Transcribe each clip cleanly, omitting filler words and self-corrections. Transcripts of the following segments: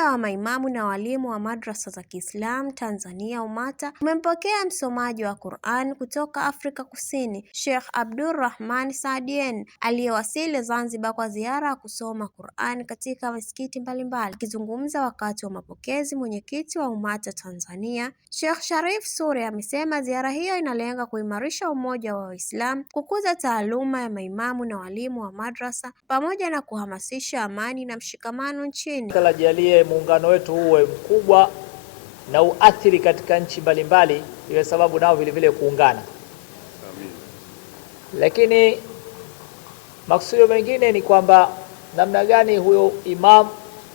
Umoja wa Maimamu na Walimu wa Madrasa za Kiislamu Tanzania UMATA umempokea msomaji wa Qur'an kutoka Afrika Kusini, Sheikh Abdulrahman Saadien aliyewasili Zanzibar kwa ziara ya kusoma Qur'an katika misikiti mbalimbali. Akizungumza wakati wa mapokezi, mwenyekiti wa UMATA Tanzania, Sheikh Sharif Suri amesema ziara hiyo inalenga kuimarisha umoja wa Waislamu, kukuza taaluma ya maimamu na walimu wa madrasa pamoja na kuhamasisha amani na mshikamano nchini. Jalie muungano wetu uwe mkubwa na uathiri katika nchi mbalimbali, iwe sababu nao vile vile kuungana. Amin. Lakini maksudio mengine ni kwamba namna gani huyo imam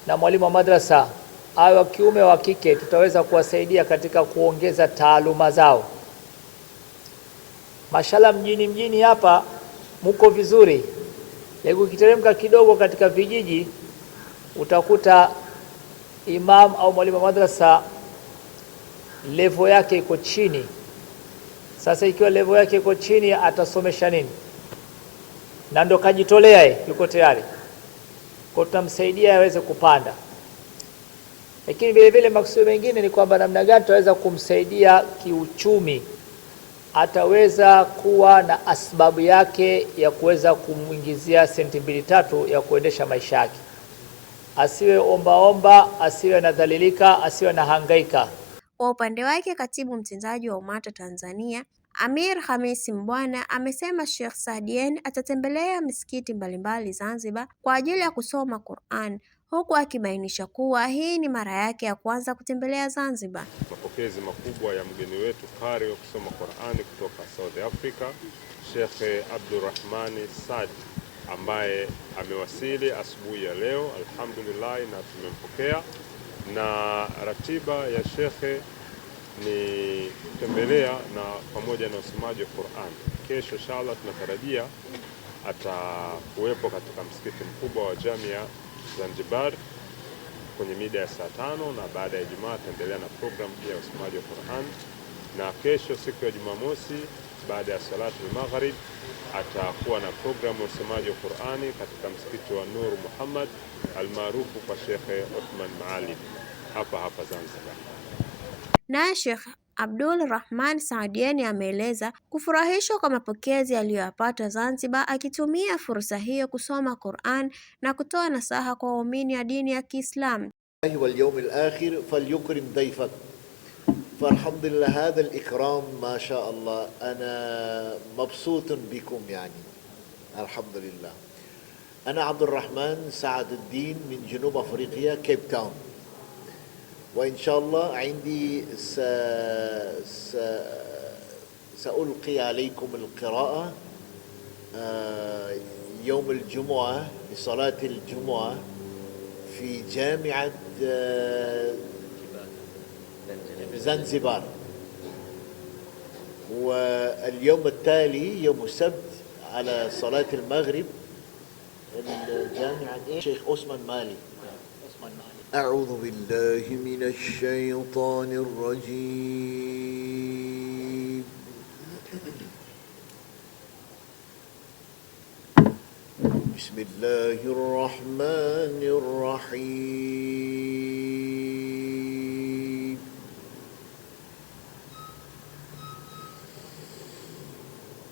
na mwalimu wa madrasa awe wa kiume wa kike tutaweza kuwasaidia katika kuongeza taaluma zao. Mashallah, mjini hapa muko vizuri, lakini ukiteremka kidogo katika vijiji utakuta imam au mwalimu wa madrasa level yake iko chini. Sasa ikiwa level yake iko chini, atasomesha nini? Na ndo kajitolea yuko tayari, kwa tutamsaidia aweze kupanda. Lakini vile vile maksudi mengine ni kwamba namna gani tutaweza kumsaidia kiuchumi, ataweza kuwa na asbabu yake ya kuweza kumuingizia senti 2-3 ya kuendesha maisha yake. Asiwe omba, asiwe nadhalilika, asiwe na hangaika. Kwa upande wake, katibu mtendaji wa UMATA Tanzania, Amir Hamisi Mbwana, amesema Sheikh Saadien atatembelea misikiti mbalimbali Zanzibar kwa ajili ya kusoma Qur'an, huku akibainisha kuwa hii ni mara yake ya kwanza kutembelea Zanzibar. Mapokezi makubwa ya mgeni wetu kari wa kusoma Qur'an kutoka South Africa, Sheikh Abdulrahman Saad, ambaye amewasili asubuhi ya leo alhamdulillah, na tumempokea. Na ratiba ya shekhe ni kutembelea na pamoja na usomaji wa Qur'an. Kesho inshallah tunatarajia atakuwepo katika msikiti mkubwa wa Jamia Zanzibar kwenye mida ya saa 5, na baada ya Ijumaa ataendelea na program ya usomaji wa Qur'an. Na kesho siku ya Jumamosi baada ya salatu al-maghrib atakuwa na programu ya usomaji wa Qur'ani katika msikiti wa Nur Muhammad almaarufu kwa Sheikh Othman Maalim hapa Zanzibar. Na Sheikh Abdulrahman Saadien ameeleza kufurahishwa kwa mapokezi aliyoyapata Zanzibar, akitumia fursa hiyo kusoma Qur'an na kutoa nasaha kwa waumini ya dini ya Kiislamu. wal yawm al-akhir falyukrim dayfak. فالحمد لله هذا الإكرام ما شاء الله، أنا مبسوط بكم يعني الحمد لله. أنا عبد الرحمن سعد الدين من جنوب أفريقيا، كيب تاون، وإن شاء الله عندي سألقي عليكم القراءة يوم الجمعة لصلاة الجمعة في جامعة زنزبار، واليوم التالي يوم السبت على صلاة المغرب الجامعة الشيخ عثمان مالي. أعوذ بالله من الشيطان الرجيم. بسم الله الرحمن الرحيم.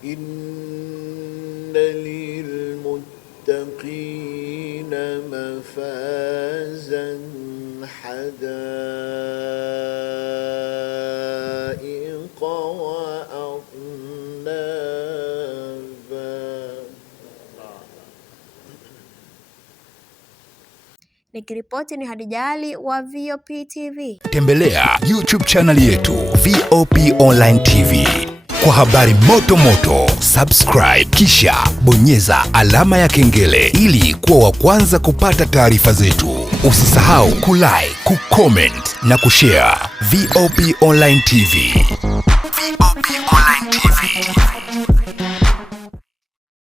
إن للمتقين مفازا حدائق وأعنابا. Nikiripoti ni Hadija Ali wa VOP TV. Tembelea YouTube channel yetu VOP Online TV kwa habari moto, subscribe kisha bonyeza alama ya kengele ili kuwa wa kwanza kupata taarifa zetu. Usisahau kulike, kucomment na kushare. VOP Online TV.